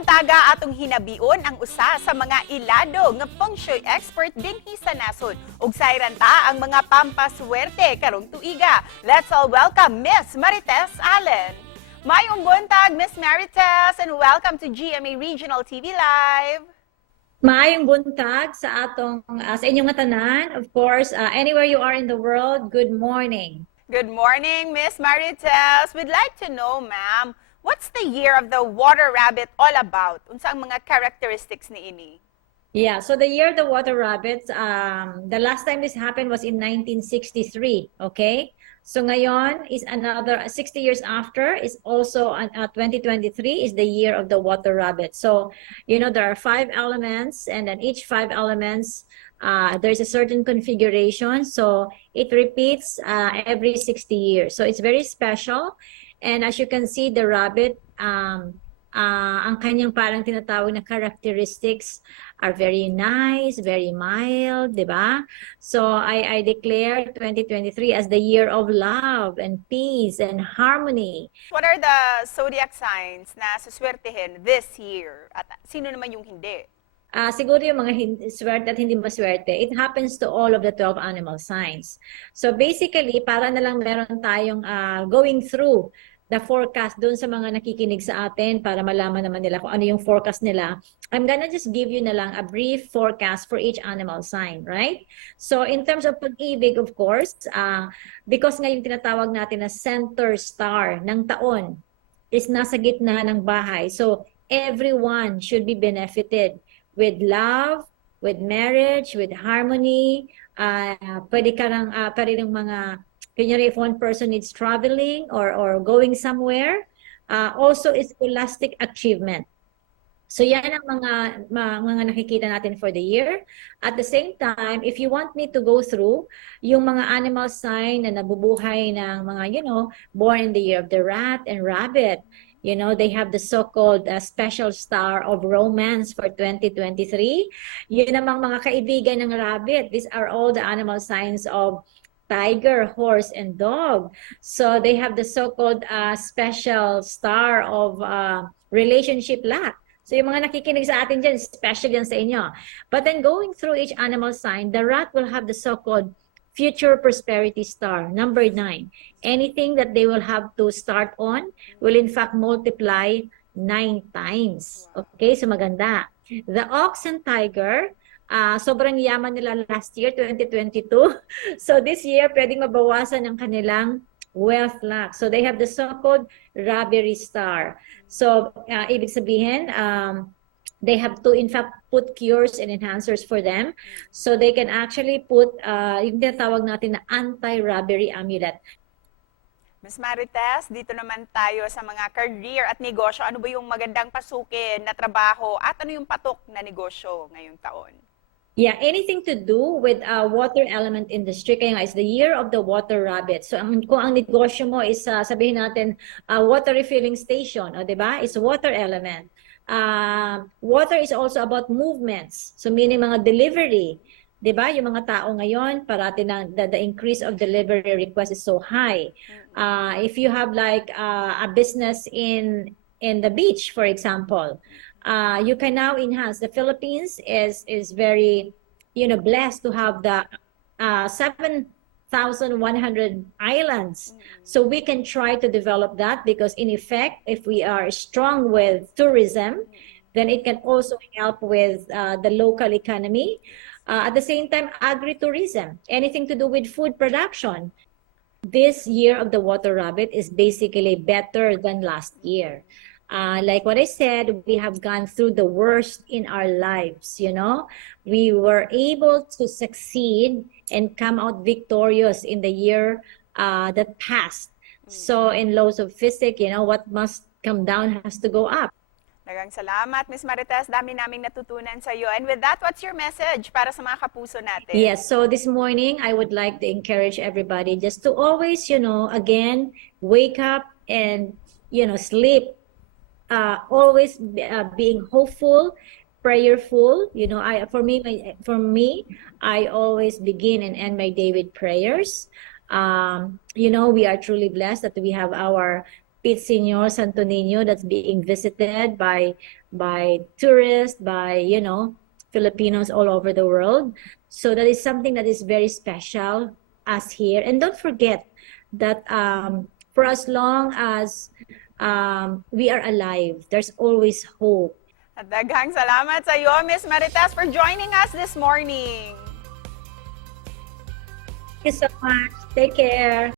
buntaga atong hinabion ang usa sa mga ilado nga Feng Shui expert dinhi sa nasod ug sayran ta ang mga Pampaswerte karong tuiga. Let's all welcome Miss Marites Allen. Mayong buntag, Miss Marites, and welcome to GMA Regional TV Live. Maayong buntag sa atong sa inyong tanan. Of course, anywhere you are in the world, good morning. Good morning, Miss Marites. We'd like to know, ma'am, what's the year of the water rabbit all about? Unsa ang mga characteristics ni ini? Yeah, so the year of the water rabbits, the last time this happened was in 1963, okay? So ngayon is another 60 years after, is also 2023 is the year of the water rabbit. So, you know, there are 5 elements, and then each 5 elements, there's a certain configuration. So it repeats every 60 years. So it's very special. And as you can see, the rabbit, ang kanyang parang tinatawag na characteristics are very nice, very mild, di ba? So I declare 2023 as the year of love and peace and harmony. What are the zodiac signs na suswertehin this year? At sino naman yung hindi? Siguro yung mga swerte at hindi maswerte, it happens to all of the 12 animal signs. So basically, para na lang meron tayong going through the forecast doon sa mga nakikinig sa atin para malaman naman nila kung ano yung forecast nila. I'm gonna just give you na lang a brief forecast for each animal sign, right? So in terms of pag-ibig, of course, because ngayon tinatawag natin na center star ng taon is nasa gitna ng bahay. So everyone should be benefited with love, with marriage, with harmony. Pwede ng mga, kunyari, if one person needs traveling or going somewhere, also is scholastic achievement. So yan ang mga nakikita natin for the year. At the same time, if you want me to go through yung mga animal sign na nabubuhay ng mga, you know, born in the year of the rat and rabbit, you know, they have the so-called special star of romance for 2023. Yun namang mga kaibigan ng rabbit. These are all the animal signs of tiger, horse, and dog. So they have the so-called special star of relationship luck. So yung mga nakikinig sa atin dyan, special yan sa inyo. But then going through each animal sign, the rat will have the so-called future prosperity star, number 9. Anything that they will have to start on will in fact multiply 9 times. Okay, so maganda. The ox and tiger, sobrang yaman nila last year, 2022. So this year, pwedeng mabawasan ang kanilang wealth luck. So they have the so-called robbery star. So ibig sabihin, they have to in fact put cures and enhancers for them. So they can actually put yung tinatawag natin na anti-robbery amulet. Ms. Marites, dito naman tayo sa mga career at negosyo. Ano ba yung magandang pasukin na trabaho at ano yung patok na negosyo ngayong taon? Yeah, anything to do with water element industry. Kaya nga, it's the year of the water rabbit. So kung ang negosyo mo is sabihin natin water refilling station, o diba? It's water element. Water is also about movements. So meaning mga delivery. Diba? Yung mga tao ngayon, parati na the increase of delivery request is so high. If you have like a business in the beach, for example, you can now enhance. The Philippines is very, you know, blessed to have the 7,100 islands. So we can try to develop that because in effect, if we are strong with tourism, then it can also help with the local economy. At the same time, agritourism, anything to do with food production. This year of the water rabbit is basically better than last year. Like what I said, we have gone through the worst in our lives, you know. We were able to succeed and come out victorious in the year that passed. So in laws of physics, you know, what must come down has to go up. Daghang salamat, Ms. Marites. Dami naming natutunan sa iyo. And with that, what's your message para sa mga kapuso natin? Yes, so this morning, I would like to encourage everybody just to always, you know, again, wake up and, you know, sleep. Always being hopeful, prayerful. You know, for me, I always begin and end my day with prayers. You know, we are truly blessed that we have our Pete Senior Santo Niño that's being visited by tourists, by, you know, Filipinos all over the world. So that is something that is very special us here. And don't forget that for as long as we are alive, there's always hope. At daghang salamat sa iyo, Miss Marites, for joining us this morning. Thank you so much. Take care.